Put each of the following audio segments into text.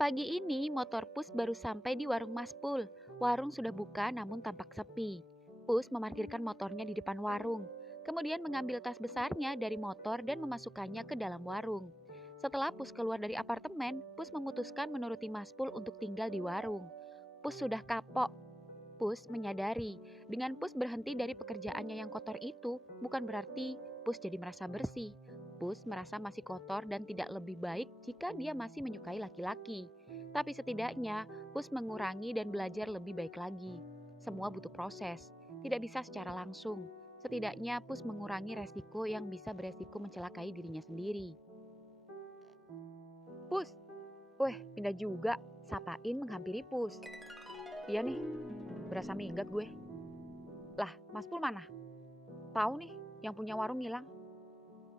Pagi ini motor Pus baru sampai di warung Mas Pul. Warung sudah buka namun tampak sepi. Pus memarkirkan motornya di depan warung. Kemudian mengambil tas besarnya dari motor dan memasukkannya ke dalam warung. Setelah Pus keluar dari apartemen, Pus memutuskan menuruti Mas Pul untuk tinggal di warung. Pus sudah kapok. Pus menyadari, dengan Pus berhenti dari pekerjaannya yang kotor itu, bukan berarti Pus jadi merasa bersih. Pus merasa masih kotor dan tidak lebih baik jika dia masih menyukai laki-laki. Tapi setidaknya, Pus mengurangi dan belajar lebih baik lagi. Semua butuh proses, tidak bisa secara langsung. Setidaknya Pus mengurangi resiko yang bisa beresiko mencelakai dirinya sendiri. Pus, weh pindah juga, sapain menghampiri Pus. Iya nih, berasa minggat gue. Lah, Mas Pul mana? Tahu nih, yang punya warung ngilang.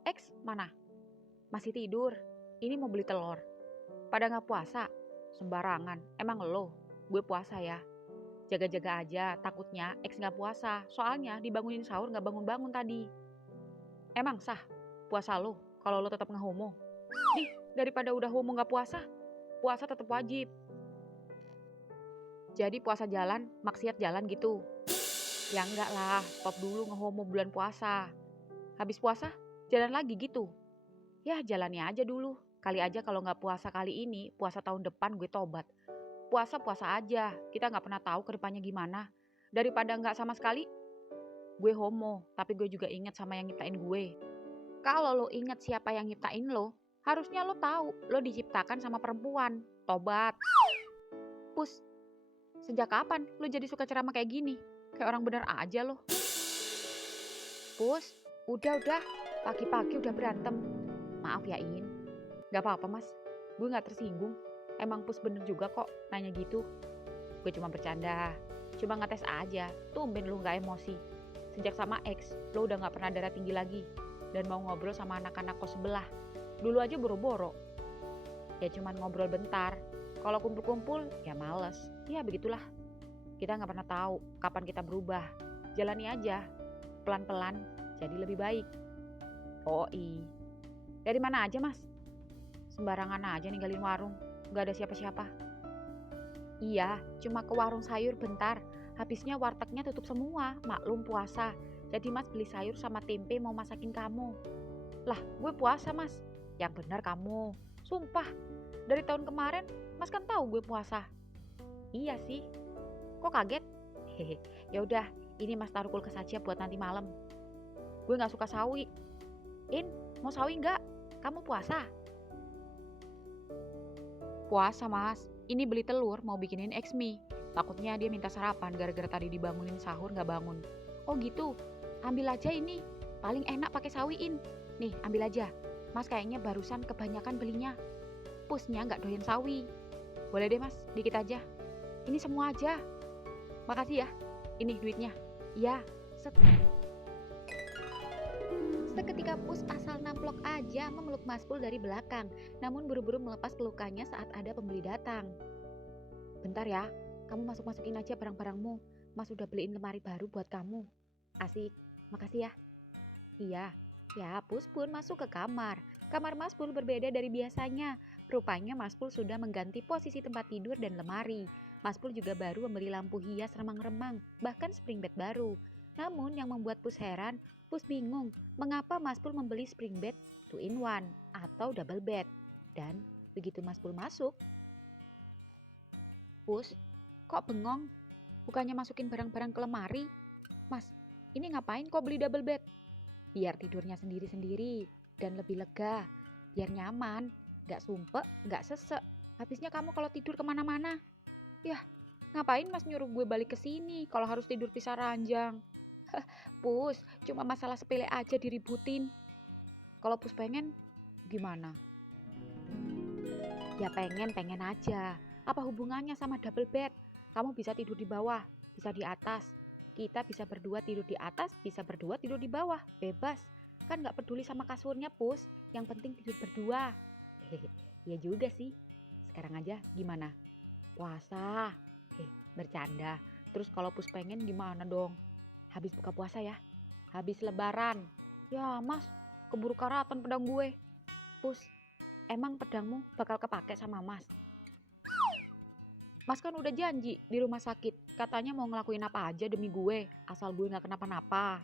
X mana? Masih tidur. Ini mau beli telur. Pada nggak puasa? Sembarangan. Emang lo? Gue puasa ya. Jaga-jaga aja. Takutnya X nggak puasa. Soalnya dibangunin sahur nggak bangun-bangun tadi. Emang sah puasa lo kalau lo tetap ngehomo? Ih, daripada udah homo nggak puasa, puasa tetap wajib. Jadi puasa jalan, maksiat jalan gitu. Ya enggak lah, stop dulu ngehomo bulan puasa. Habis puasa, jalan lagi gitu. Ya jalannya aja dulu. Kali aja kalau nggak puasa kali ini, puasa tahun depan gue tobat. Puasa-puasa aja, kita nggak pernah tahu ke depannya gimana. Daripada nggak sama sekali, gue homo, tapi gue juga inget sama yang nyiptain gue. Kalau lo inget siapa yang nyiptain lo, harusnya lo tahu lo diciptakan sama perempuan. Tobat. Pus, sejak kapan lo jadi suka ceramah kayak gini? Kayak orang bener aja lo. Pus, udah, pagi-pagi udah berantem. Maaf ya In, gak apa-apa mas, gue gak tersinggung. Emang Pus bener juga kok nanya gitu. Gue cuma bercanda, cuma ngetes aja, tumben lu gak emosi. Sejak sama X, lo udah gak pernah darah tinggi lagi. Dan mau ngobrol sama anak-anak kos sebelah. Dulu aja boro-boro. Ya cuman ngobrol bentar. Kalau kumpul-kumpul, ya males. Ya begitulah. Kita gak pernah tahu kapan kita berubah. Jalani aja, pelan-pelan, jadi lebih baik. OI. Dari mana aja mas? Sembarangan aja ninggalin warung, gak ada siapa-siapa. Iya, cuma ke warung sayur bentar. Habisnya wartegnya tutup semua, maklum puasa. Jadi mas beli sayur sama tempe mau masakin kamu. Lah, gue puasa mas. Yang benar kamu. Sumpah, dari tahun kemarin mas kan tahu gue puasa. Iya sih. Kok kaget? Hehe. Ya udah, ini mas taruh kulkas aja buat nanti malam. Gue nggak suka sawi. In, mau sawi nggak? Kamu puasa? Puasa mas. Ini beli telur mau bikinin Xmi. Takutnya dia minta sarapan gara-gara tadi dibangunin sahur nggak bangun. Oh gitu. Ambil aja ini. Paling enak pakai sawiin. Nih, ambil aja. Mas kayaknya barusan kebanyakan belinya. Pusnya nggak doyan sawi. Boleh deh mas, dikit aja. Ini semua aja. Makasih ya. Ini duitnya. Iya. Seketika Pus asal namplok aja memeluk Mas Pul dari belakang, namun buru-buru melepas pelukannya saat ada pembeli datang. Bentar ya, kamu masuk-masukin aja barang-barangmu. Mas udah beliin lemari baru buat kamu. Asik, makasih ya. Iya, ya Pus pun masuk ke kamar. Kamar Mas Pul berbeda dari biasanya. Rupanya Mas Pul sudah mengganti posisi tempat tidur dan lemari. Mas Pul juga baru membeli lampu hias remang-remang, bahkan spring bed baru. Namun yang membuat Pus heran, Pus bingung mengapa Mas Pul membeli spring bed 2-in-1 atau double bed. Dan begitu Mas Pul masuk, Pus, kok bengong? Bukannya masukin barang-barang ke lemari? Mas, ini ngapain kok beli double bed? Biar tidurnya sendiri-sendiri dan lebih lega. Biar nyaman, gak sumpek, gak sesek. Habisnya kamu kalau tidur kemana-mana. Yah, ngapain mas nyuruh gue balik ke sini kalau harus tidur pisah ranjang? Pus, cuma masalah sepele aja diributin. Kalau Pus pengen, gimana? Ya pengen aja. Apa hubungannya sama double bed? Kamu bisa tidur di bawah, bisa di atas. Kita bisa berdua tidur di atas, bisa berdua tidur di bawah. Bebas. Kan gak peduli sama kasurnya, Pus. Yang penting tidur berdua. Hehehe, ya juga sih. Sekarang aja gimana? Puasa. Bercanda. Terus kalau Pus pengen gimana dong? Habis buka puasa ya. Habis lebaran. Ya mas, keburu karatan pedang gue. Pus, emang pedangmu bakal kepake sama mas? Mas kan udah janji di rumah sakit, katanya mau ngelakuin apa aja demi gue, asal gue nggak kenapa-napa.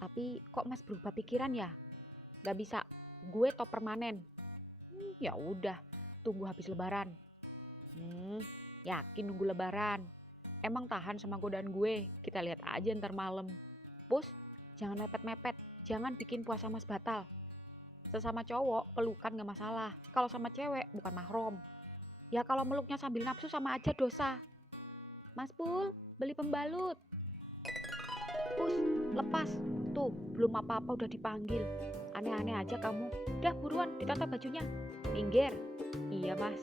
Tapi kok Mas berubah pikiran ya? Gak bisa, gue top permanen. Ya udah, tunggu habis lebaran. Yakin nunggu lebaran? Emang tahan sama godaan gue? Kita lihat aja ntar malam. Pus, jangan mepet-mepet, jangan bikin puasa Mas batal. Sesama cowok, pelukan gak masalah. Kalau sama cewek, bukan mahram. Ya kalau meluknya sambil nafsu sama aja dosa. Mas Pul, beli pembalut. Pus, lepas. Tuh, belum apa-apa udah dipanggil. Aneh-aneh aja kamu. Dah buruan, ditata bajunya. Minggir. Iya mas.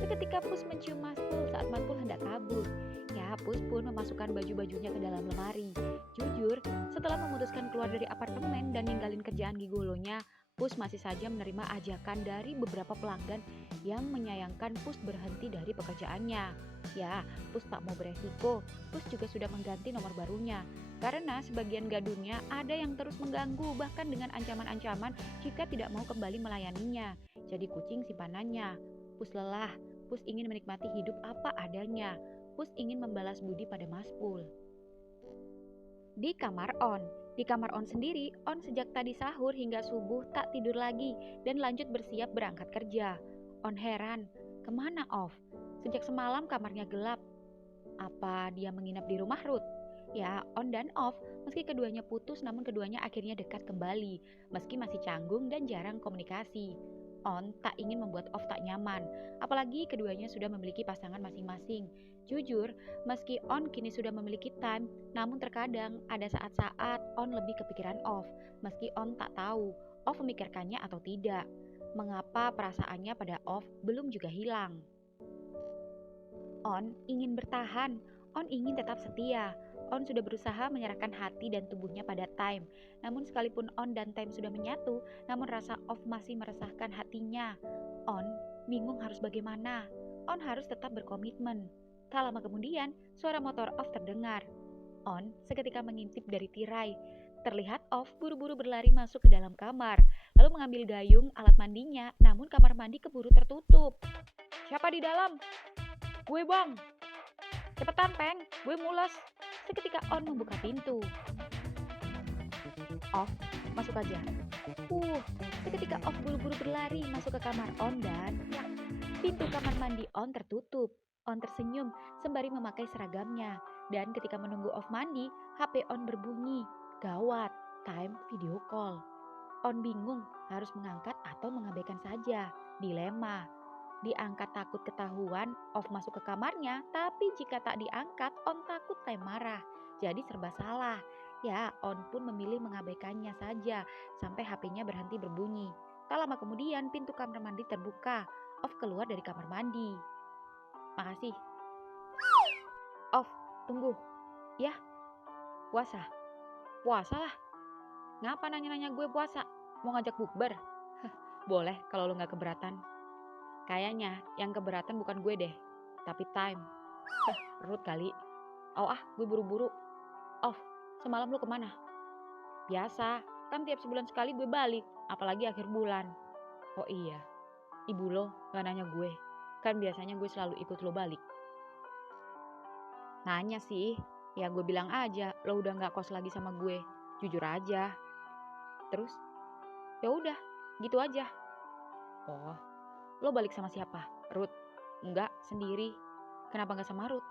Seketika Pus mencium Mas Pul saat Mas Pul hendak kabur. Ya, Pus pun memasukkan baju-bajunya ke dalam lemari. Jujur, setelah memutuskan keluar dari apartemen dan ninggalin kerjaan gigolonya, Pus masih saja menerima ajakan dari beberapa pelanggan yang menyayangkan Pus berhenti dari pekerjaannya. Ya, Pus tak mau beresiko. Pus juga sudah mengganti nomor barunya. Karena sebagian gadunnya ada yang terus mengganggu bahkan dengan ancaman-ancaman jika tidak mau kembali melayaninya. Jadi kucing simpanannya. Pus lelah. Pus ingin menikmati hidup apa adanya. Pus ingin membalas budi pada Mas Pul. Di kamar On. Di kamar On sendiri, On sejak tadi sahur hingga subuh tak tidur lagi dan lanjut bersiap berangkat kerja. On heran, kemana Off? Sejak semalam kamarnya gelap. Apa dia menginap di rumah Ruth? Ya, On dan Off, meski keduanya putus namun keduanya akhirnya dekat kembali, meski masih canggung dan jarang komunikasi. On tak ingin membuat Off tak nyaman, apalagi keduanya sudah memiliki pasangan masing-masing. Jujur, meski On kini sudah memiliki time, namun terkadang ada saat-saat On lebih kepikiran Off, meski On tak tahu Off memikirkannya atau tidak. Mengapa perasaannya pada Off belum juga hilang? On ingin bertahan, On ingin tetap setia. On sudah berusaha menyerahkan hati dan tubuhnya pada Time. Namun sekalipun On dan Time sudah menyatu, namun rasa Off masih meresahkan hatinya. On bingung harus bagaimana. On harus tetap berkomitmen. Tak lama kemudian, suara motor Off terdengar. On seketika mengintip dari tirai. Terlihat Off buru-buru berlari masuk ke dalam kamar, lalu mengambil gayung alat mandinya, namun kamar mandi keburu tertutup. Siapa di dalam? Gue bang. Cepetan Peng, gue mules. Seketika On membuka pintu. Off, masuk aja. Seketika Off buru-buru berlari masuk ke kamar On dan pintu kamar mandi On tertutup. On tersenyum sembari memakai seragamnya. Dan ketika menunggu Off mandi, HP On berbunyi. Gawat, Time video call. On bingung harus mengangkat atau mengabaikan saja. Dilema. Diangkat takut ketahuan, Off masuk ke kamarnya, tapi jika tak diangkat, On takut Time marah. Jadi serba salah. Ya, On pun memilih mengabaikannya saja, sampai HP-nya berhenti berbunyi. Tak lama kemudian, pintu kamar mandi terbuka. Off keluar dari kamar mandi. Makasih. Off, tunggu. Ya, puasa. Puasa lah. Ngapa nanya-nanya gue puasa? Mau ngajak bukber? Boleh kalau lo gak keberatan. Kayaknya yang keberatan bukan gue deh, tapi Time. Ruth kali. Gue buru-buru. Off, semalam lu kemana? Biasa, kan tiap sebulan sekali gue balik, apalagi akhir bulan. Oh iya, ibu lo gak nanya gue, kan biasanya gue selalu ikut lo balik. Nanya sih, ya gue bilang aja lo udah gak kos lagi sama gue, jujur aja. Terus? Ya udah, gitu aja. Oh, lo balik sama siapa? Ruth? Enggak, sendiri. Kenapa gak sama Ruth?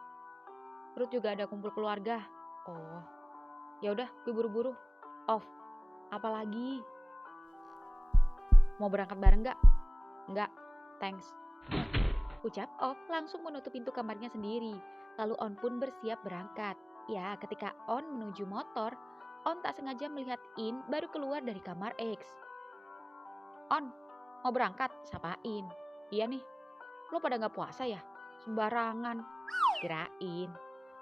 Ruth juga ada kumpul keluarga. Oh, ya udah, gue buru-buru. Off, apalagi? Mau berangkat bareng gak? Enggak, thanks. Ucap Off langsung menutup pintu kamarnya sendiri. Lalu On pun bersiap berangkat. Ya, ketika On menuju motor, On tak sengaja melihat In baru keluar dari kamar X. On, mau berangkat? Sapain. Iya nih, lo pada gak puasa ya? Sembarangan. Kirain.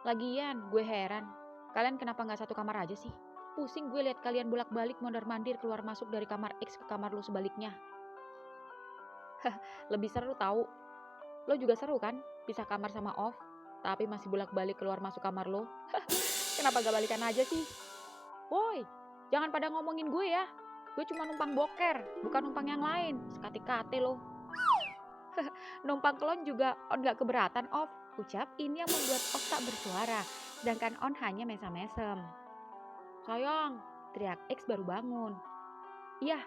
Lagian gue heran, kalian kenapa gak satu kamar aja sih? Pusing gue lihat kalian bolak-balik mondar-mandir keluar masuk dari kamar X ke kamar lo sebaliknya. Lebih seru tahu. Lo juga seru kan? Pisah kamar sama Off, tapi masih bolak-balik keluar masuk kamar lo. Kenapa gak balikan aja sih? Woi, jangan pada ngomongin gue ya. Gue cuma numpang boker, bukan numpang yang lain. Sekati-kati lo. Numpang kelon juga On gak keberatan, Of. Ucap ini yang membuat Of tak bersuara, sedangkan On hanya mesem-mesem. Sayang, teriak X baru bangun. Iya,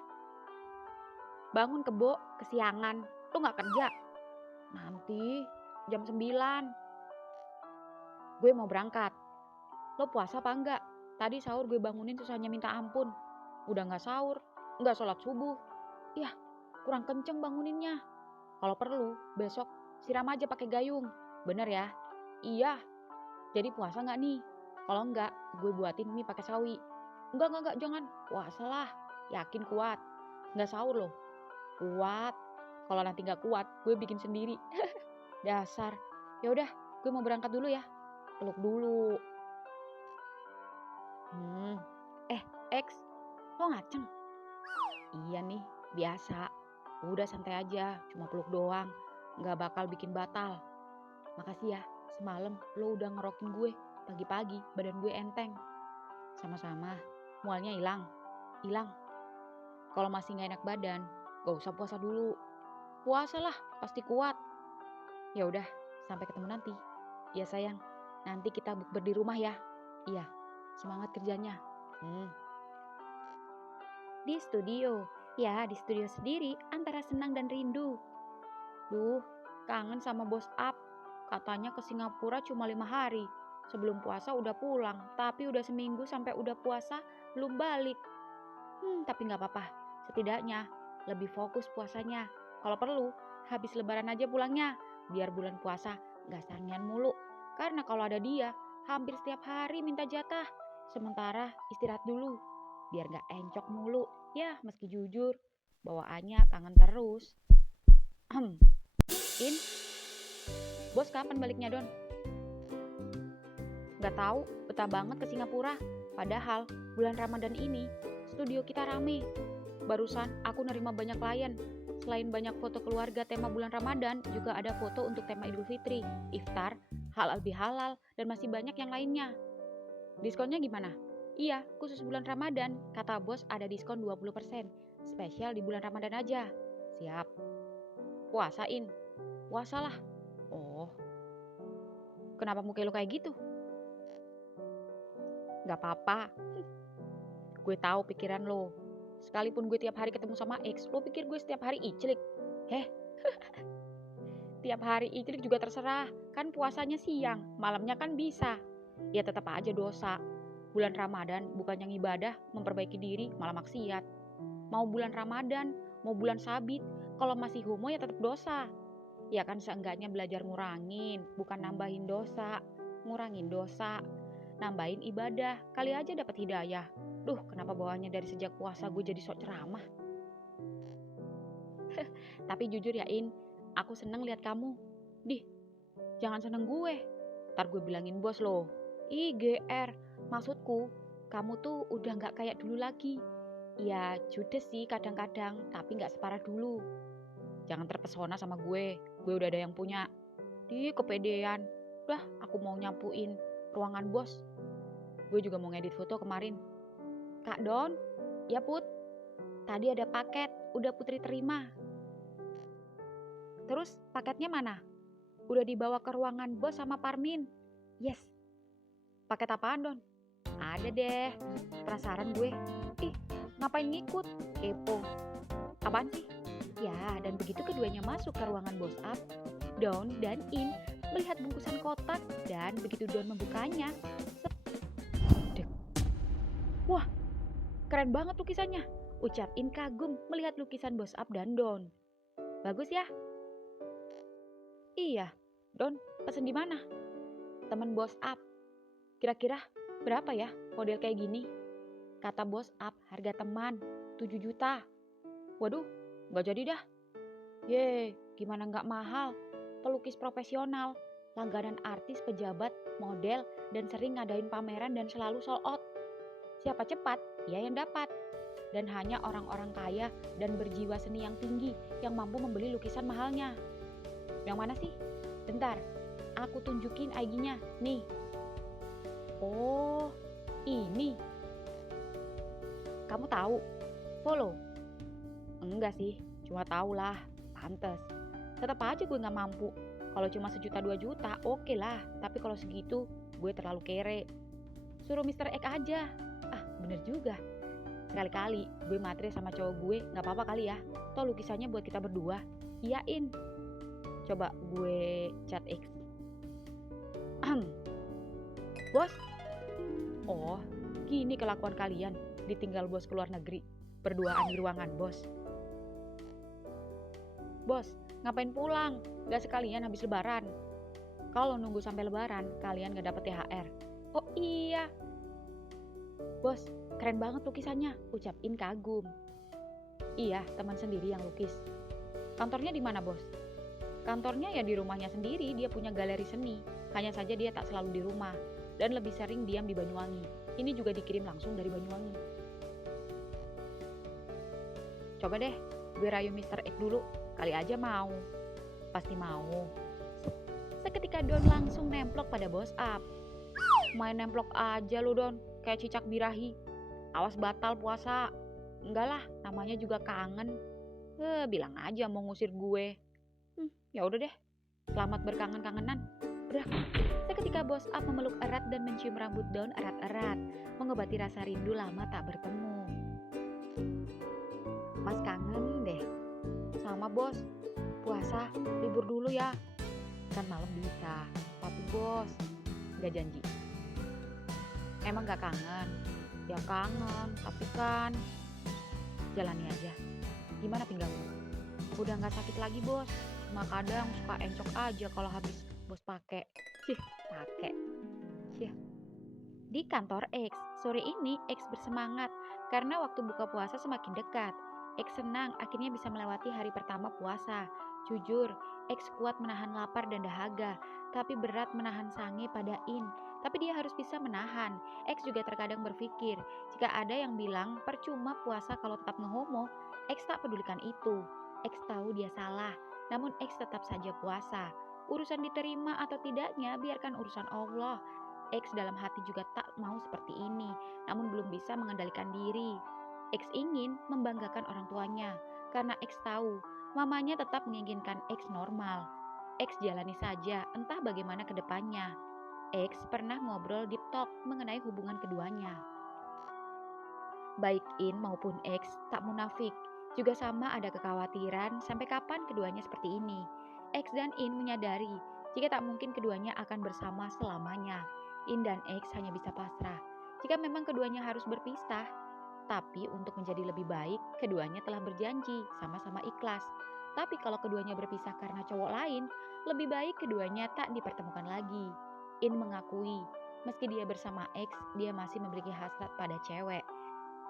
bangun kebo, kesiangan. Lu gak kerja? Nanti, jam 9. Gue mau berangkat. Lo puasa apa enggak? Tadi sahur gue bangunin susahnya minta ampun. Udah gak sahur, gak sholat subuh. Yah, kurang kenceng banguninnya. Kalau perlu, besok siram aja pakai gayung. Bener ya? Iya. Jadi puasa nggak nih? Kalau enggak, gue buatin mie pakai sawi. Enggak, jangan. Puasa lah. Yakin kuat. Nggak sahur loh. Kuat. Kalau nanti nggak kuat, gue bikin sendiri. Dasar. Ya udah, gue mau berangkat dulu ya. Peluk dulu. X, lo ngaceng? Iya nih, biasa. Udah santai aja, cuma peluk doang. Nggak bakal bikin batal. Makasih ya, semalam lo udah ngerokin gue. Pagi-pagi badan gue enteng. Sama-sama, mualnya hilang. Hilang. Kalau masih nggak enak badan, gak usah puasa dulu. Puasa lah, pasti kuat. Ya udah, sampai ketemu nanti. Ya sayang, nanti kita bukber di rumah ya. Iya, semangat kerjanya. Di studio. Ya, di studio sendiri antara senang dan rindu. Duh, kangen sama bos Up. Katanya ke Singapura cuma 5 hari. Sebelum puasa udah pulang, tapi udah seminggu sampai udah puasa belum balik. Tapi gak apa-apa. Setidaknya lebih fokus puasanya. Kalau perlu, habis lebaran aja pulangnya. Biar bulan puasa gak sangian mulu. Karena kalau ada dia, hampir setiap hari minta jatah. Sementara istirahat dulu. Biar gak encok mulu. Ya, meski jujur, bawaannya kangen terus. In, bos kapan baliknya, Don? Gak tahu, betah banget ke Singapura. Padahal bulan Ramadan ini studio kita rame. Barusan aku nerima banyak klien. Selain banyak foto keluarga tema bulan Ramadan, juga ada foto untuk tema Idul Fitri, iftar, halal bihalal, dan masih banyak yang lainnya. Diskonnya gimana? Iya, khusus bulan Ramadan, kata bos ada diskon 20%. Spesial di bulan Ramadan aja. Siap. Puasain. Puasalah. Oh. Kenapa muka lu kayak gitu? Gak apa-apa. Gue tahu pikiran lo. Sekalipun gue tiap hari ketemu sama X, lo pikir gue setiap hari iclik? Tiap hari iclik juga terserah. Kan puasanya siang, malamnya kan bisa. Ya tetap aja dosa. Bulan Ramadan bukannya ibadah, memperbaiki diri, malah maksiat. Mau bulan Ramadan, mau bulan sabit, kalau masih homo ya tetap dosa. Ya kan seenggaknya belajar ngurangin, bukan nambahin dosa. Ngurangin dosa, nambahin ibadah, kali aja dapat hidayah. Duh, kenapa bawaannya dari sejak puasa gue jadi sok ceramah. Tapi jujur ya In, aku seneng lihat kamu. Dih, jangan seneng gue. Ntar gue bilangin bos lo. GR, maksudku kamu tuh udah gak kayak dulu lagi. Ya judes sih kadang-kadang, tapi gak separah dulu. Jangan terpesona sama gue udah ada yang punya. Di kepedean. Udah, aku mau nyapuin ruangan bos. Gue juga mau ngedit foto kemarin. Kak Don, ya Put. Tadi ada paket, udah Putri terima. Terus paketnya mana? Udah dibawa ke ruangan bos sama Parmin. Yes. Paket apaan Don? Ada deh. Penasaran gue. Ih, ngapain ngikut? Kepo. Apaan sih? Ya, dan begitu keduanya masuk ke ruangan bos Up, Don dan In melihat bungkusan kotak dan begitu Don membukanya, wah, keren banget lukisannya, ucap In kagum melihat lukisan bos Up dan Don. Bagus ya? Iya, Don, pesen di mana? Temen bos Up. Kira-kira berapa ya model kayak gini? Kata bos Up, harga teman 7 juta. Waduh, gak jadi dah. Ye, gimana gak mahal? Pelukis profesional, langganan artis, pejabat, model, dan sering ngadain pameran dan selalu sold out. Siapa cepat, ia yang dapat. Dan hanya orang-orang kaya dan berjiwa seni yang tinggi yang mampu membeli lukisan mahalnya. Yang mana sih? Bentar, aku tunjukin IG-nya. Nih. Oh, ini. Kamu tahu? Follow? Enggak sih, cuma tahu lah. Pantes. Tetap aja gue nggak mampu. Kalau cuma 1 juta 2 juta, oke lah. Tapi kalau segitu, gue terlalu kere. Suruh Mister X aja. Ah, bener juga. Sekali-kali gue matre sama cowok gue, nggak apa-apa kali ya. Toh lukisannya buat kita berdua. Iyain. Coba gue chat X. Bos. Oh, gini kelakuan kalian. Ditinggal bos keluar negeri. Berduaan di ruangan bos. Bos, ngapain pulang? Gak sekalian habis lebaran. Kalau nunggu sampai lebaran, kalian gak dapet THR. Oh iya. Bos, keren banget lukisannya, ucap In kagum. Iya, teman sendiri yang lukis. Kantornya di mana, bos? Kantornya ya di rumahnya sendiri, dia punya galeri seni. Hanya saja dia tak selalu di rumah dan lebih sering diam di Banyuwangi. Ini juga dikirim langsung dari Banyuwangi. Coba deh, gue rayu Mr. X dulu, kali aja mau. Pasti mau. Seketika Don langsung nemplok pada bos up. Main nemplok aja lu Don, kayak cicak birahi. Awas batal puasa. Enggak lah, namanya juga kangen. Bilang aja mau ngusir gue. Ya udah deh, selamat berkangen-kangenan. Brak. Seketika bos up memeluk erat dan mencium rambut Don erat-erat, mengobati rasa rindu lama tak bertemu. Mas kangen deh. Sama bos, puasa, libur dulu ya. Kan malam bisa, tapi bos, gak janji. Emang gak kangen? Ya kangen, tapi kan jalani aja. Gimana pinggangmu? Udah gak sakit lagi bos, cuma kadang suka encok aja kalau habis bos pakai. Pakai. Di kantor X, sore ini X bersemangat karena waktu buka puasa semakin dekat. X senang akhirnya bisa melewati hari pertama puasa. Jujur, X kuat menahan lapar dan dahaga, tapi berat menahan sange pada In. Tapi dia harus bisa menahan. X juga terkadang berpikir, jika ada yang bilang percuma puasa kalau tetap ngehomo, X tak pedulikan itu. X tahu dia salah, namun X tetap saja puasa. Urusan diterima atau tidaknya biarkan urusan Allah. X dalam hati juga tak mau seperti ini, namun belum bisa mengendalikan diri. X ingin membanggakan orang tuanya, karena X tahu mamanya tetap menginginkan X normal. X jalani saja, entah bagaimana ke depannya. X pernah ngobrol deep talk mengenai hubungan keduanya. Baik In maupun X tak munafik, juga sama ada kekhawatiran sampai kapan keduanya seperti ini. X dan In menyadari jika tak mungkin keduanya akan bersama selamanya. In dan X hanya bisa pasrah jika memang keduanya harus berpisah. Tapi untuk menjadi lebih baik, keduanya telah berjanji sama-sama ikhlas. Tapi kalau keduanya berpisah karena cowok lain, lebih baik keduanya tak dipertemukan lagi. In mengakui, meski dia bersama X, dia masih memiliki hasrat pada cewek.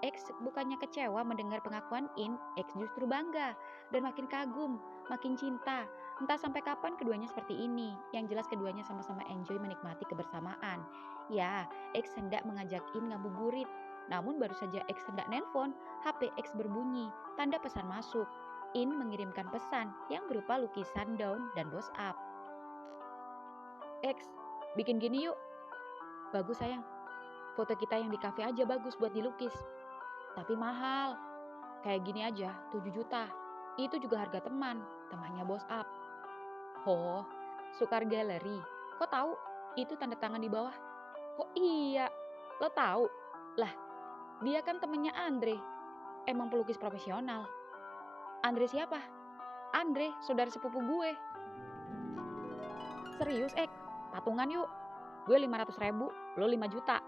X bukannya kecewa mendengar pengakuan In, X justru bangga dan makin kagum, makin cinta. Entah sampai kapan keduanya seperti ini. Yang jelas keduanya sama-sama enjoy menikmati kebersamaan. Ya, X hendak mengajak In ngabuburit. Namun baru saja X hendak nelpon, HP X berbunyi, tanda pesan masuk. In mengirimkan pesan yang berupa lukisan daun dan bos up. X, bikin gini yuk. Bagus sayang. Foto kita yang di kafe aja bagus buat dilukis. Tapi mahal. Kayak gini aja, 7 juta. Itu juga harga temannya bos up. Oh, Sukar Gallery. Kok tahu? Itu tanda tangan di bawah. Oh iya, lo tahu? Lah, dia kan temennya Andre. Emang pelukis profesional. Andre siapa? Andre, saudara sepupu gue. Serius, patungan yuk. Gue 500.000, lo 5 juta.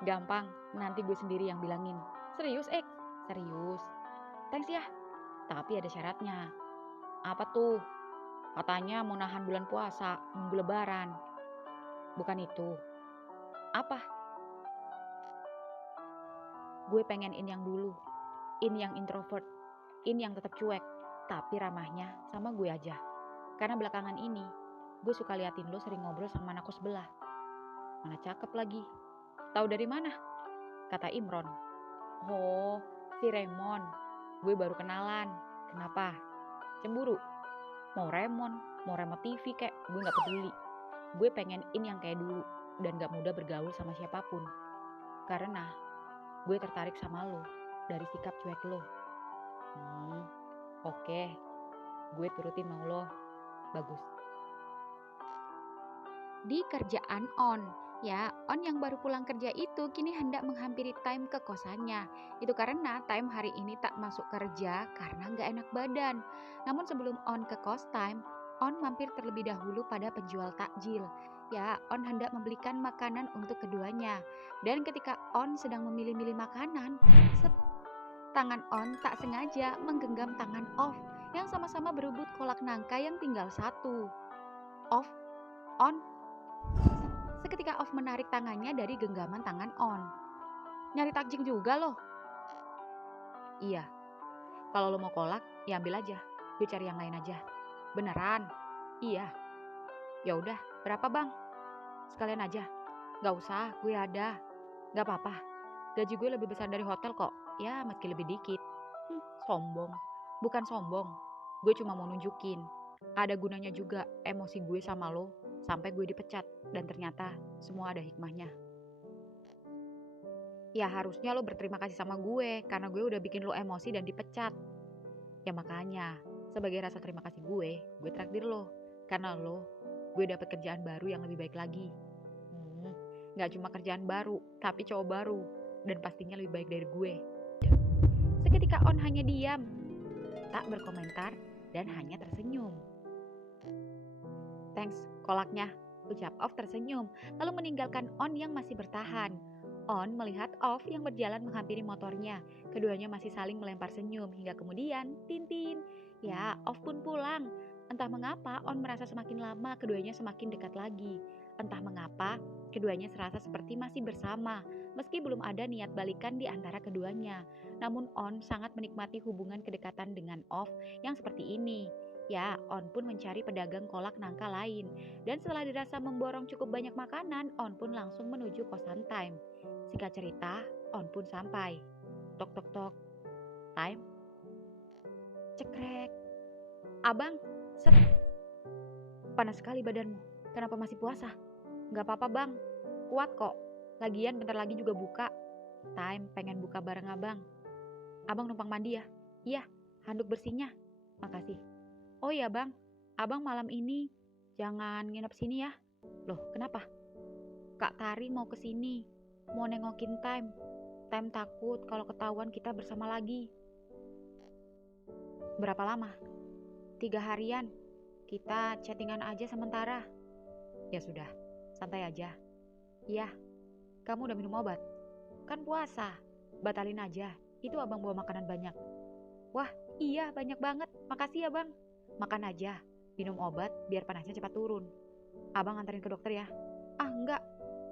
Gampang, nanti gue sendiri yang bilangin. Serius, serius. Thanks ya. Tapi ada syaratnya. Apa tuh? Katanya mau nahan bulan puasa, nunggu lebaran. Bukan itu. Apa? Gue pengen In yang dulu. In yang introvert. In yang tetap cuek. Tapi ramahnya sama gue aja. Karena belakangan ini, gue suka liatin lo sering ngobrol sama anak kos sebelah. Mana cakep lagi. Tahu dari mana? Kata Imron. Oh, si Raymond. Gue baru kenalan. Kenapa? Cemburu? Mau Raymond, mau remote TV kek, gue gak peduli. Gue pengen In yang kayak dulu dan gak mudah bergaul sama siapapun. Karena gue tertarik sama lo dari sikap cuek lo. Oke. Gue turutin mau lo. Bagus. Di kerjaan On. Ya, On yang baru pulang kerja itu kini hendak menghampiri Time ke kosannya. Itu karena Time hari ini tak masuk kerja karena nggak enak badan. Namun sebelum On ke kos Time, On mampir terlebih dahulu pada penjual takjil. Ya, On hendak membelikan makanan untuk keduanya. Dan ketika On sedang memilih-milih makanan, tangan On tak sengaja menggenggam tangan Off yang sama-sama berebut kolak nangka yang tinggal satu. Off, On. Seketika Off menarik tangannya dari genggaman tangan On. Nyari takjil juga loh? Iya. Kalau lo mau kolak, ya ambil aja. Gue cari yang lain aja. Beneran? Iya. Ya udah, berapa bang? Sekalian aja. Gak usah, gue ada. Gak apa-apa. Gaji gue lebih besar dari hotel kok. Ya meski lebih dikit. Sombong. Bukan sombong. Gue cuma mau nunjukin. Ada gunanya juga emosi gue sama lo sampai gue dipecat. Dan ternyata semua ada hikmahnya. Ya harusnya lo berterima kasih sama gue karena gue udah bikin lo emosi dan dipecat. Ya makanya, sebagai rasa terima kasih gue traktir lo. Karena lo, gue dapet kerjaan baru yang lebih baik lagi. Gak cuma kerjaan baru, tapi cowok baru. Dan pastinya lebih baik dari gue. Seketika On hanya diam, tak berkomentar dan hanya tersenyum. Thanks, kolaknya, ucap Off tersenyum, lalu meninggalkan On yang masih bertahan. On melihat Off yang berjalan menghampiri motornya. Keduanya masih saling melempar senyum hingga kemudian, Tintin. Ya, Off pun pulang. Entah mengapa On merasa semakin lama keduanya semakin dekat lagi. Entah mengapa keduanya serasa seperti masih bersama, meski belum ada niat balikan di antara keduanya. Namun On sangat menikmati hubungan kedekatan dengan Off yang seperti ini. Ya, On pun mencari pedagang kolak nangka lain. Dan setelah dirasa memborong cukup banyak makanan, On pun langsung menuju kosan Time. Singkat cerita, On pun sampai. Tok tok tok. Time. Cekrek. Abang, set. Panas sekali badanmu. Kenapa masih puasa? Gak apa-apa bang, kuat kok. Lagian bentar lagi juga buka. Time pengen buka bareng abang. Abang numpang mandi ya? Iya, handuk bersihnya. Makasih. Oh iya bang, abang malam ini jangan nginep sini ya. Loh kenapa? Kak Tari mau kesini, mau nengokin Time. Time takut kalau ketahuan kita bersama lagi. Berapa lama? 3 harian. Kita chattingan aja sementara. Ya sudah, santai aja. Iya, kamu udah minum obat? Kan puasa, batalin aja. Itu abang bawa makanan banyak. Wah iya banyak banget, makasih ya bang. Makan aja, minum obat biar panasnya cepat turun. Abang anterin ke dokter ya. Ah enggak,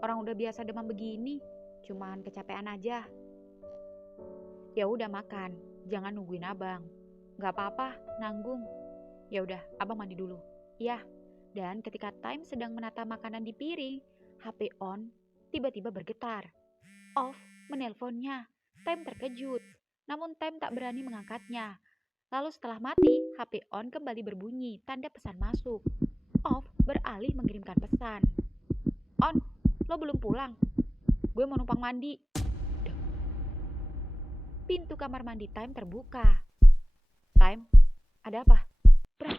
orang udah biasa demam begini, cuman kecapean aja. Ya udah makan, jangan nungguin abang. Gak apa-apa, nanggung. Ya udah, abang mandi dulu. Ya. Dan ketika Time sedang menata makanan di piring, HP On tiba-tiba bergetar. Off menelponnya. Time terkejut, namun Time tak berani mengangkatnya. Lalu setelah mati, HP On kembali berbunyi, tanda pesan masuk. Off beralih mengirimkan pesan. On, lo belum pulang? Gue mau numpang mandi. Pintu kamar mandi Time terbuka. Time, ada apa? Brak.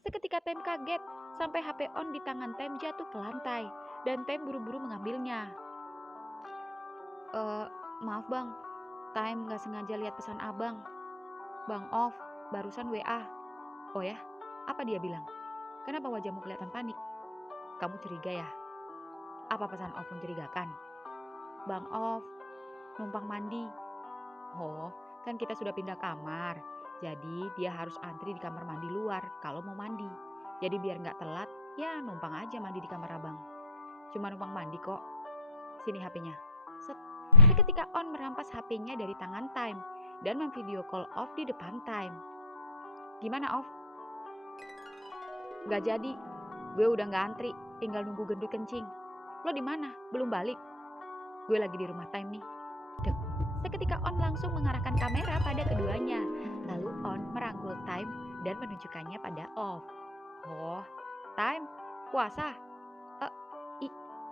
Seketika Time kaget, sampai HP On di tangan Time jatuh ke lantai, dan Time buru-buru mengambilnya. Maaf bang, Time gak sengaja lihat pesan abang. Bang Off, barusan WA. Oh ya, apa dia bilang? Kenapa wajahmu kelihatan panik? Kamu curiga ya? Apa pesan Off mencurigakan? Bang Off, numpang mandi. Oh, kan kita sudah pindah kamar. Jadi dia harus antri di kamar mandi luar kalau mau mandi. Jadi biar gak telat, ya numpang aja mandi di kamar abang. Cuma numpang mandi kok. Sini HP-nya. Set. Seketika On merampas HP-nya dari tangan Time dan memvideo call Off di depan Time. Gimana Off? Gak jadi. Gue udah gak antri, tinggal nunggu gendut kencing. Lo di mana? Belum balik? Gue lagi di rumah Time nih. Dek. Seketika On langsung mengarahkan kamera pada keduanya. Lalu On merangkul Time dan menunjukkannya pada Off. Oh, Time, puasa?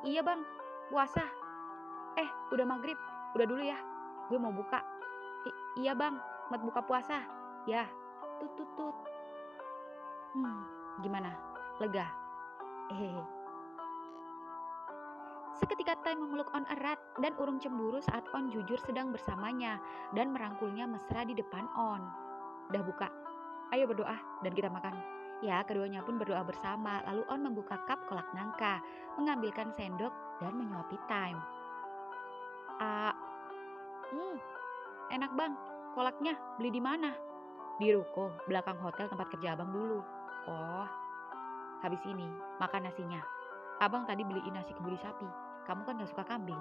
Iya bang, puasa. Udah maghrib, udah dulu ya. Gue mau buka. Iya bang, mat buka puasa. Ya, tut tut tut. Gimana? Lega? Hehehe. Seketika Time memeluk On erat dan urung cemburu saat On jujur sedang bersamanya dan merangkulnya mesra di depan On. Dah buka? Ayo berdoa dan kita makan. Ya, keduanya pun berdoa bersama. Lalu On membuka cup kolak nangka, mengambilkan sendok dan menyuapi Time. Ah, enak bang. Kolaknya beli di mana? Di ruko belakang hotel tempat kerja abang dulu. Oh, habis ini makan nasinya. Abang tadi beliin nasi kebuli sapi. Kamu kan gak suka kambing.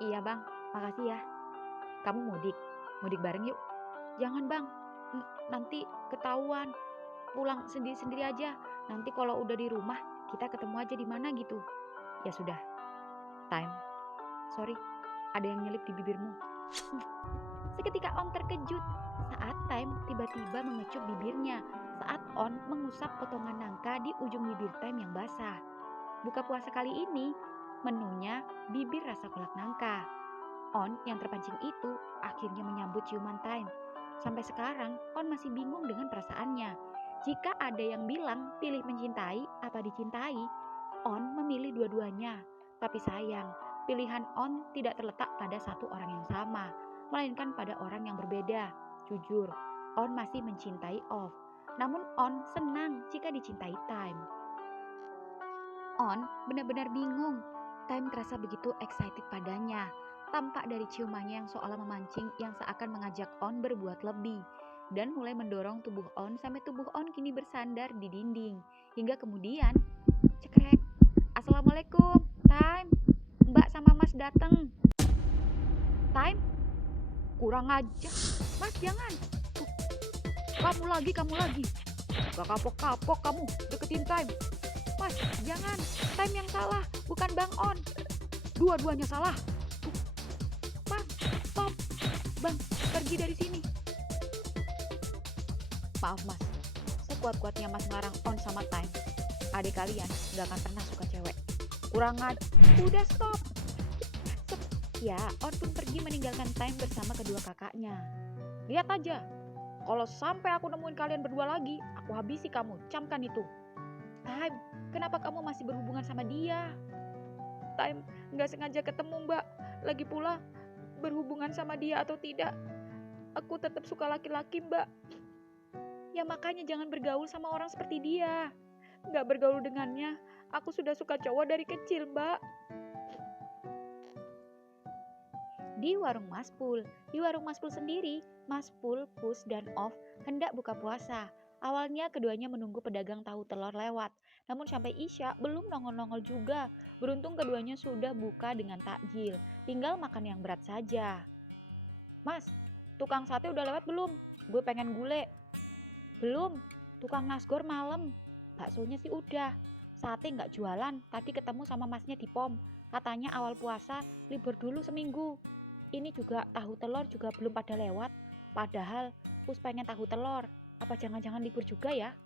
Iya bang, makasih ya. Kamu mudik? Mudik bareng yuk. Jangan bang, nanti ketahuan. Pulang sendiri-sendiri aja. Nanti kalau udah di rumah, kita ketemu aja di mana gitu. Ya sudah. Time. Sorry, ada yang nyelip di bibirmu. Seketika On terkejut saat Time tiba-tiba mengecup bibirnya saat On mengusap potongan nangka di ujung bibir Time yang basah. Buka puasa kali ini, menunya bibir rasa kolak nangka. On yang terpancing itu akhirnya menyambut ciuman Time. Sampai sekarang, On masih bingung dengan perasaannya. Jika ada yang bilang pilih mencintai apa dicintai, On memilih dua-duanya. Tapi sayang, pilihan On tidak terletak pada satu orang yang sama, melainkan pada orang yang berbeda. Jujur, On masih mencintai Off. Namun On senang jika dicintai Time. On benar-benar bingung. Time terasa begitu excited padanya. Tampak dari ciumannya yang seolah memancing yang seakan mengajak On berbuat lebih. Dan mulai mendorong tubuh On sampai tubuh On kini bersandar di dinding. Hingga kemudian, cekrek. Assalamualaikum, Time. Mbak sama Mas datang. Time? Kurang aja. Mas jangan. Kamu lagi. Gak kapok-kapok kamu deketin Time. Mas, jangan. Time yang salah, bukan Bang On. Dua-duanya salah. Bang, stop. Bang, pergi dari sini. Maaf mas, sekuat-kuatnya mas melarang On sama Time, adik kalian gak akan pernah suka cewek. Kurang aja. Udah stop. Ya, On pun pergi meninggalkan Time bersama kedua kakaknya. Lihat aja, kalau sampai aku nemuin kalian berdua lagi, aku habisi kamu, camkan itu. Time, kenapa kamu masih berhubungan sama dia? Time, gak sengaja ketemu mbak. Lagi pula, berhubungan sama dia atau tidak, aku tetap suka laki-laki mbak. Ya makanya jangan bergaul sama orang seperti dia. Gak bergaul dengannya, aku sudah suka cowok dari kecil mbak. Di warung Maspul sendiri, Maspul, Pus, dan Off hendak buka puasa. Awalnya keduanya menunggu pedagang tahu telur lewat, namun sampai Isya belum nongol-nongol juga. Beruntung keduanya sudah buka dengan takjil, tinggal makan yang berat saja. Mas, tukang sate udah lewat belum? Gue pengen gulai. Belum, tukang nasgor malam. Baksonya sih udah, sate nggak jualan. Tadi ketemu sama masnya di pom, katanya awal puasa libur dulu seminggu. Ini juga tahu telur juga belum pada lewat. Padahal Pus pengen tahu telur. Apa jangan-jangan libur juga ya?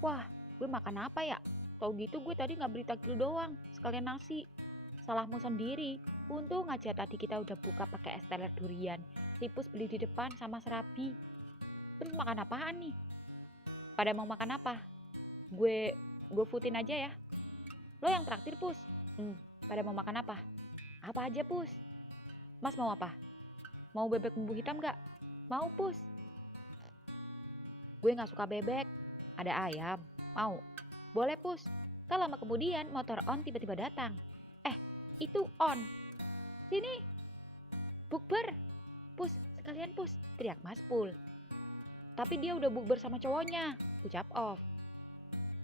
Wah, gue makan apa ya? Tau gitu gue tadi gak beli takjil doang, sekalian nasi. Salahmu sendiri. Untung aja tadi kita udah buka pakai es teler durian. Si Pus beli di depan sama serabi. Terus makan apaan nih? Pada mau makan apa? Gue foodin aja ya. Lo yang traktir Pus. Pada mau makan apa? Apa aja Pus? Mas mau apa? Mau bebek bumbu hitam gak? Mau Pus. Gue gak suka bebek. Ada ayam. Mau? Boleh Pus. Tak lama kemudian motor On tiba-tiba datang. Itu On. Sini. Bukber. Pus, sekalian Pus, teriak Mas Pul. Tapi dia udah bukber sama cowoknya, ucap Off.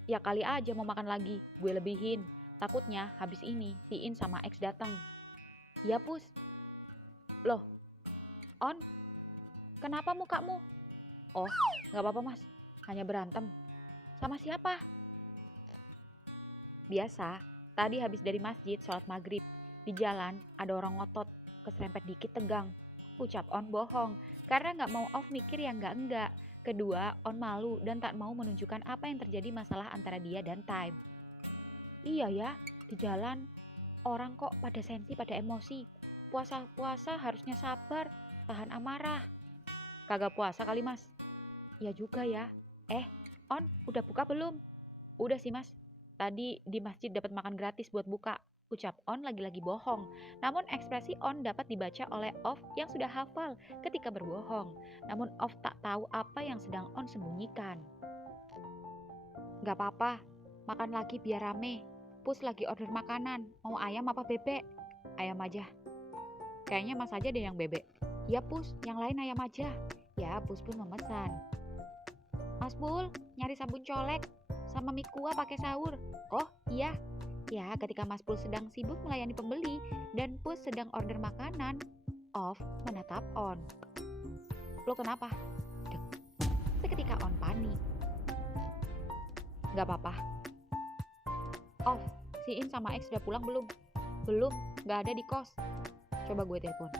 Ya kali aja mau makan lagi, gue lebihin. Takutnya habis ini si In sama X datang. Ya Pus. Loh, On, kenapa mukamu? Oh, gak apa-apa mas, hanya berantem. Sama siapa? Biasa, tadi habis dari masjid sholat maghrib. Di jalan ada orang ngotot, keserempet dikit tegang. Ucap On bohong, karena gak mau Off mikir yang enggak. Kedua, On malu dan tak mau menunjukkan apa yang terjadi masalah antara dia dan Time. Iya ya, di jalan orang kok pada sensi, pada emosi. Puasa-puasa harusnya sabar, tahan amarah. Kagak puasa kali mas. Ya juga ya. On, udah buka belum? Udah sih mas, tadi di masjid dapat makan gratis buat buka. Ucap On lagi-lagi bohong. Namun ekspresi On dapat dibaca oleh Off yang sudah hafal ketika berbohong. Namun Off tak tahu apa yang sedang On sembunyikan. Gak apa-apa, makan lagi biar rame. Pus lagi order makanan, mau ayam apa bebek? Ayam aja. Kayaknya mas aja deh yang bebek. Ya Pus, yang lain ayam aja. Ya, Pus pun memesan. Mas Pul, nyari sabun colek sama mie kuah pakai sahur. Oh iya. Ya, ketika Mas Pul sedang sibuk melayani pembeli dan Pus sedang order makanan, Off menatap On. Lo kenapa? Dek. Seketika On panik. Gak apa-apa. Off, si In sama X udah pulang belum? Belum, gak ada di kos. Coba gue telepon.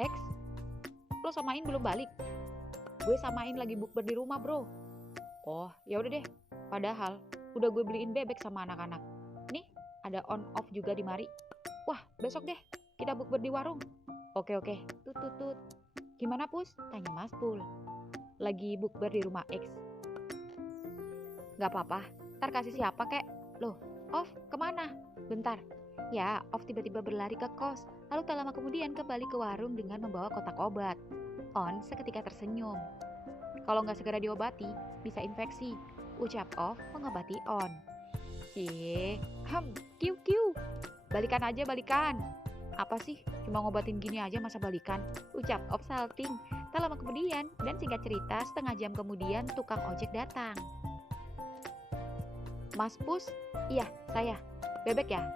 X, lo sama In belum balik? Gue samain lagi bukber di rumah bro. Oh ya udah deh. Padahal udah gue beliin bebek sama anak-anak. Nih ada on off juga di mari. Wah besok deh kita bukber di warung. Oke. Tut. Gimana Pus? Tanya Mas Pul. Lagi bukber di rumah X. Gak apa-apa. Ntar kasih siapa kek? Loh Off kemana? Bentar. Ya Off tiba-tiba berlari ke kos. Lalu tak lama kemudian kembali ke warung dengan membawa kotak obat. On seketika tersenyum. Kalau nggak segera diobati, bisa infeksi. Ucap Off mengobati On. Kiu. Balikan aja, balikan. Apa sih, cuma ngobatin gini aja masa balikan? Ucap Off salting. Tak lama kemudian, dan singkat cerita, setengah jam kemudian tukang ojek datang. Mas Pus? Iya, saya. Bebek ya?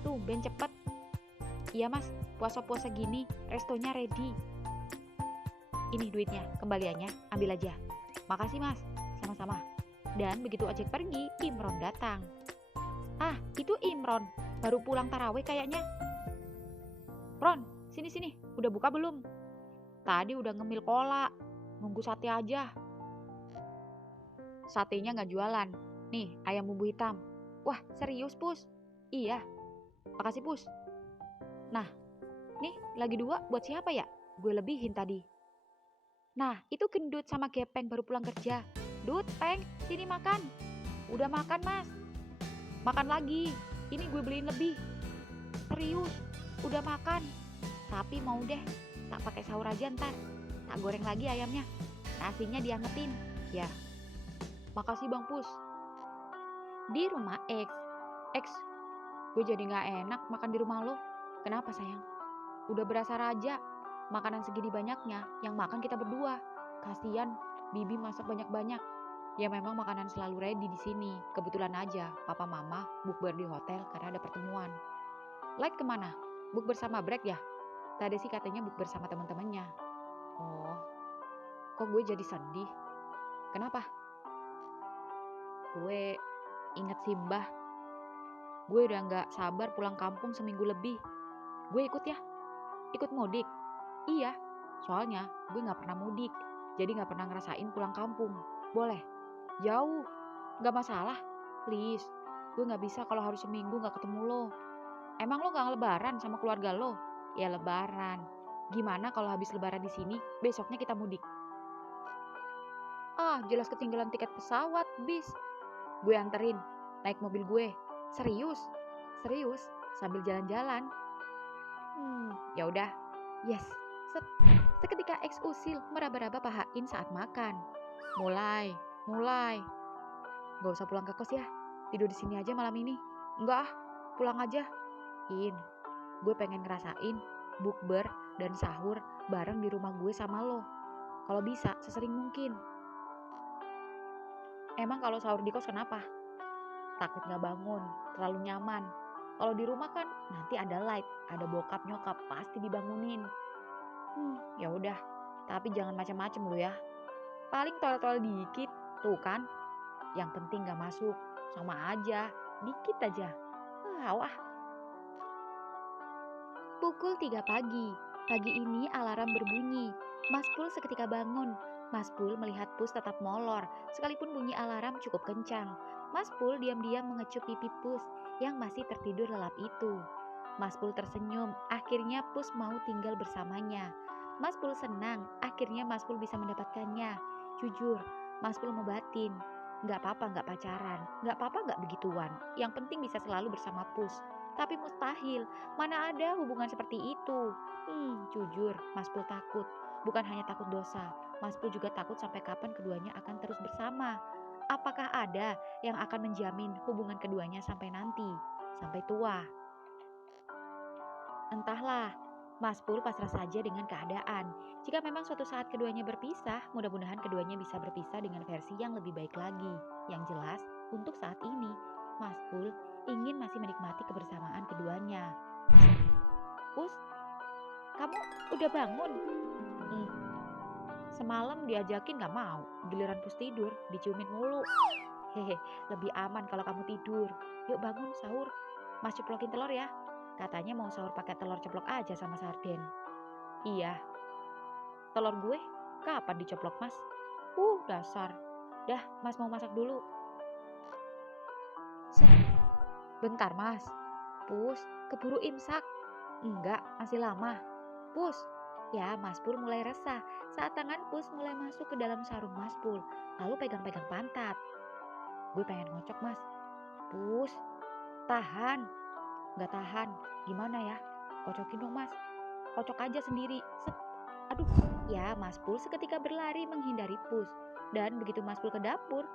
Tumben cepet. Iya mas, puasa-puasa gini, restonya ready. Ini duitnya, kembaliannya, ambil aja. Makasih mas, sama-sama. Dan begitu ojek pergi, Imron datang. Itu Imron, baru pulang tarawih kayaknya. Ron, sini, udah buka belum? Tadi udah ngemil kolak, nunggu sate aja. Satenya gak jualan. Nih, ayam bumbu hitam. Wah, serius Pus? Iya. Makasih Pus. Nah, nih lagi 2 buat siapa ya? Gue lebihin tadi. Nah, itu gendut sama gepeng baru pulang kerja. Dut, Peng, sini makan. Udah makan, Mas. Makan lagi. Ini gue beliin lebih. Serius, udah makan. Tapi mau deh, tak pakai sahur aja ntar. Tak goreng lagi ayamnya. Nasinya diangetin. Ya. Makasih Bang Pus. Di rumah X, gue jadi gak enak makan di rumah lo. Kenapa sayang? Udah berasa raja. Makanan segini banyaknya, yang makan kita berdua. Kasian, Bibi masak banyak-banyak. Ya memang makanan selalu ready di sini. Kebetulan aja, Papa Mama bukber di hotel karena ada pertemuan. Light kemana? Bukber sama Brek ya? Tadi sih katanya bukber sama teman-temannya. Oh, kok gue jadi sedih? Kenapa? Gue inget Simbah. Gue udah gak sabar pulang kampung seminggu lebih. Gue ikut ya? Ikut mudik? Iya, soalnya gue gak pernah mudik, jadi gak pernah ngerasain pulang kampung. Boleh? Jauh, gak masalah. Please, gue gak bisa kalau harus seminggu gak ketemu lo. Emang lo gak lebaran sama keluarga lo? Ya lebaran. Gimana kalau habis lebaran di sini, besoknya kita mudik? Jelas ketinggalan tiket pesawat, bis. Gue anterin, naik mobil gue. Serius, sambil jalan-jalan. Ya udah, yes. Seketika X usil meraba-raba paha In saat makan. Mulai. Gak usah pulang ke kos ya. Tidur di sini aja malam ini. Enggak pulang aja. In, gue pengen ngerasain bukber dan sahur bareng di rumah gue sama lo. Kalau bisa sesering mungkin. Emang kalau sahur di kos kenapa? Takut gak bangun, terlalu nyaman. Kalau di rumah kan nanti ada light, ada bokap nyokap pasti dibangunin. Ya udah, tapi jangan macam-macam lu ya. Paling tol-tol dikit, tuh kan. Yang penting gak masuk, sama aja, dikit aja. Wah. Pukul 3 pagi. Pagi ini alarm berbunyi. Mas Pul seketika bangun. Mas Pul melihat Pus tetap molor, sekalipun bunyi alarm cukup kencang. Mas Pul diam-diam mengecup pipi Pus yang masih tertidur lelap itu. Mas Pul tersenyum, akhirnya Pus mau tinggal bersamanya. Mas Pul senang, akhirnya Mas Pul bisa mendapatkannya. Jujur, Mas Pul mau batin. Nggak apa-apa nggak pacaran, nggak apa-apa nggak begituan. Yang penting bisa selalu bersama Pus. Tapi mustahil, mana ada hubungan seperti itu. Jujur, Mas Pul takut. Bukan hanya takut dosa, Mas Pul juga takut sampai kapan keduanya akan terus bersama. Apakah ada yang akan menjamin hubungan keduanya sampai nanti, sampai tua? Entahlah, Mas Pul pasrah saja dengan keadaan. Jika memang suatu saat keduanya berpisah, mudah-mudahan keduanya bisa berpisah dengan versi yang lebih baik lagi. Yang jelas, untuk saat ini, Mas Pul ingin masih menikmati kebersamaan keduanya. Pus, kamu udah bangun? Semalam diajakin gak mau, giliran Pus tidur, diciumin mulu. Hehe, lebih aman kalau kamu tidur. Yuk bangun, sahur. Mas ceplokin telur ya. Katanya mau sahur pakai telur ceplok aja sama sarden. Iya. Telur gue kapan diceplok, Mas? Dasar. Dah, Mas mau masak dulu. Set. Bentar, Mas. Pus, keburu imsak. Enggak, masih lama. Pus. Ya, Mas Pul mulai resah saat tangan Pus mulai masuk ke dalam sarung Mas Pul, lalu pegang-pegang pantat. Gue pengen ngocok, Mas. Pus, tahan. Gak tahan, gimana ya? Kocokin dong, Mas. Kocok aja sendiri. Set. Aduh, ya Mas Pul seketika berlari menghindari Pus. Dan begitu Mas Pul ke dapur,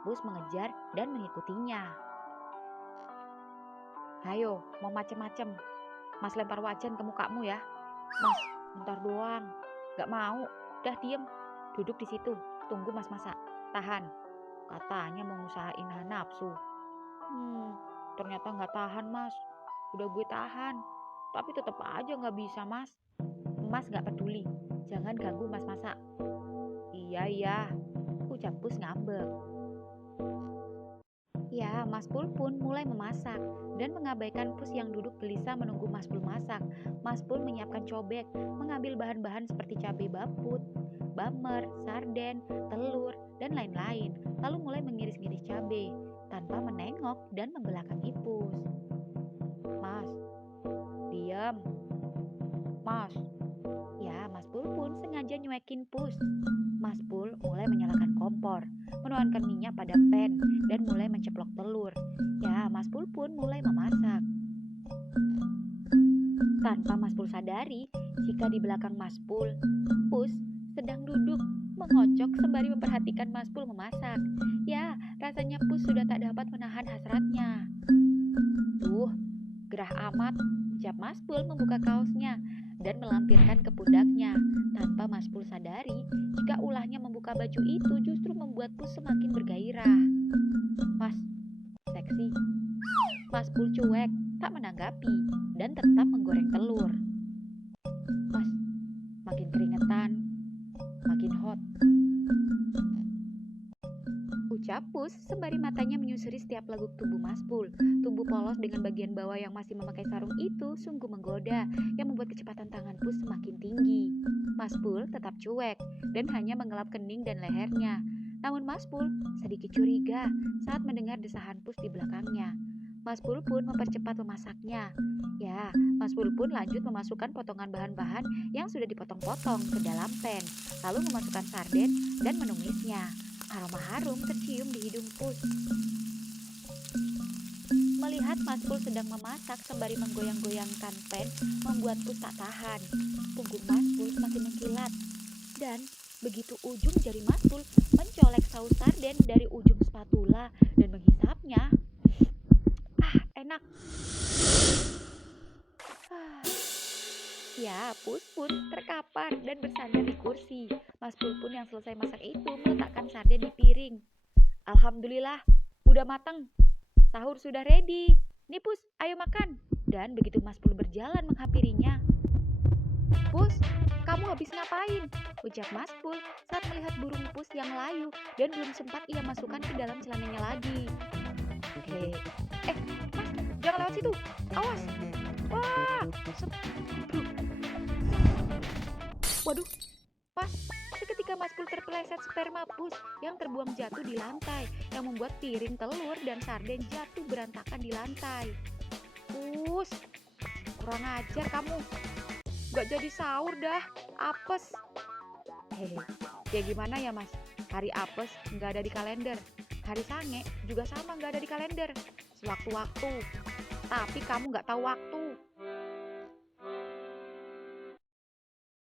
Pus mengejar dan mengikutinya. Hayo, mau macem-macem. Mas lempar wajan ke mukamu ya. Mas, bentar doang. Gak mau, dah diem. Duduk di situ, tunggu Mas masak. Tahan. Katanya mau ngusahain nahan nafsu. Ternyata gak tahan, Mas. Udah gue tahan, tapi tetap aja gak bisa, Mas. Mas gak peduli, jangan ganggu Mas masak. Iya, ucap Pus ngambek. Ya, Mas Pul pun mulai memasak dan mengabaikan Pus yang duduk gelisah menunggu Mas Pul masak. Mas Pul menyiapkan cobek, mengambil bahan-bahan seperti cabai baput, bamer, sarden, telur, dan lain-lain. Lalu mulai mengiris-ngiris cabai tanpa menengok dan membelakangi Pus. Mas, diam. Mas. Ya, Mas Pul pun sengaja nyuekin Pus. Mas Pul mulai menyalakan kompor, menuangkan minyak pada pan, dan mulai menceplok telur. Ya, Mas Pul pun mulai memasak. Tanpa Mas Pul sadari, jika di belakang Mas Pul, Pus sedang duduk mengocok sembari memperhatikan Mas Pul memasak. Ya, rasanya Pus sudah tak dapat menahan hasratnya. Gerah amat, ucap Mas Pul membuka kaosnya dan melampirkan ke pundaknya. Tanpa Mas Pul sadari, jika ulahnya membuka baju itu justru membuat Pus semakin bergairah. Mas, seksi. Mas Pul cuek, tak menanggapi, dan tetap menggoreng telur. Mas, makin keringetan, makin hot. Ucap Pus sembari matanya menyusuri setiap leguk tubuh Mas Pul. Tubuh polos dengan bagian bawah yang masih memakai sarung itu sungguh menggoda, yang membuat kecepatan tangan Pus semakin tinggi. Mas Pul tetap cuek dan hanya mengelap kening dan lehernya. Namun Mas Pul sedikit curiga saat mendengar desahan Pus di belakangnya. Mas Pul pun mempercepat memasaknya. Ya, Mas Pul pun lanjut memasukkan potongan bahan-bahan yang sudah dipotong-potong ke dalam pan, lalu memasukkan sarden dan menumisnya. Aroma harum tercium di hidung Pus. Melihat Mas Pul sedang memasak sembari menggoyang-goyangkan pan, membuat Pus tak tahan. Punggung Mas Pul semakin mengkilat. Dan begitu ujung jari Mas Pul mencolek saus sarden dari ujung spatula dan menghisapnya. Enak. Ya, Pus pun terkapar dan bersandar di kursi. Mas Pul pun yang selesai masak itu meletakkan sarden di piring. Alhamdulillah, udah matang. Sahur sudah ready. Nih Pus, ayo makan. Dan begitu Mas Pul berjalan menghampirinya. Pus, kamu habis ngapain? Ucap Mas Pul saat melihat burung Pus yang layu dan belum sempat ia masukkan ke dalam celananya lagi. Mas, jangan lewat situ. Awas. Wah, waduh, pas seketika Mas Pul terpeleset sperma Pus yang terbuang jatuh di lantai, yang membuat piring telur dan sarden jatuh berantakan di lantai. Pus, kurang ajar kamu. Nggak jadi sahur dah, apes. Hehe, ya gimana ya Mas? Hari apes nggak ada di kalender. Hari sange juga sama nggak ada di kalender. Sewaktu-waktu. Tapi kamu nggak tahu waktu.